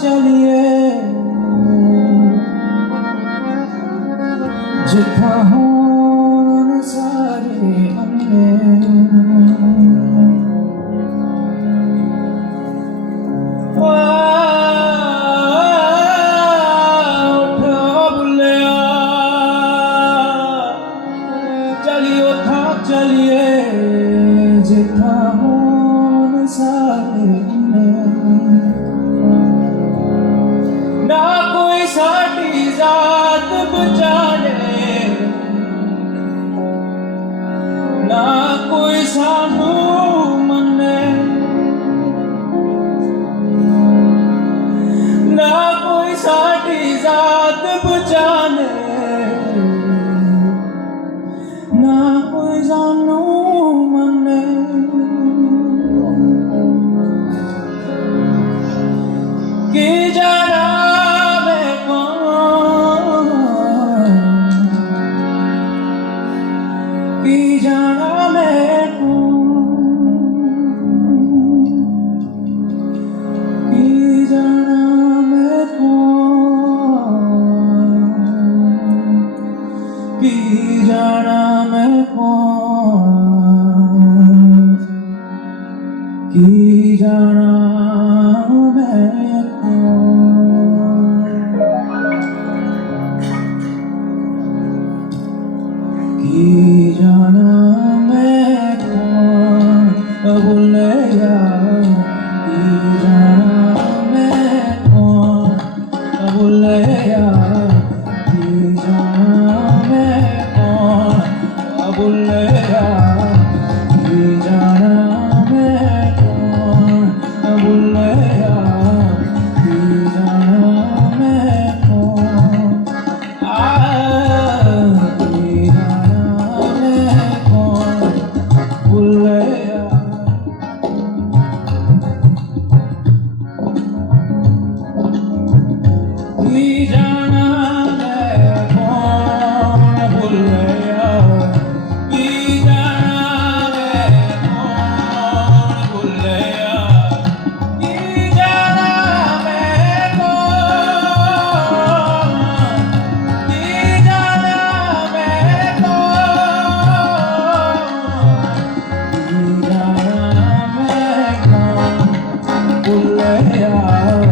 चलिए जिथा होन सारे अन्ने चलिए जिथा होन सारे ना कोई साडी जात बचाने ना कोई सानू मने ना कोई साडी जात बचाने ना कोई सानू मने कि जाना मैं कौन कि जाना मैं कौन कि जाना मैं कौन कि जाना मैं कौन कि जाना मैं कौन कि जाना मैं कौन भूले यार कि जाना मैं कौन भूले यार कि जाना मैं कौन भूले यार कि जाना मैं कौन भूले यार कि जाना मैं कौन कि जाना मैं कौन भूले यार कि जाना मैं कौन भूले यार कि जाना मैं कौन भूले यार कि जाना मैं कौन कि जाना मैं कौन कि जाना मैं कौन भूले यार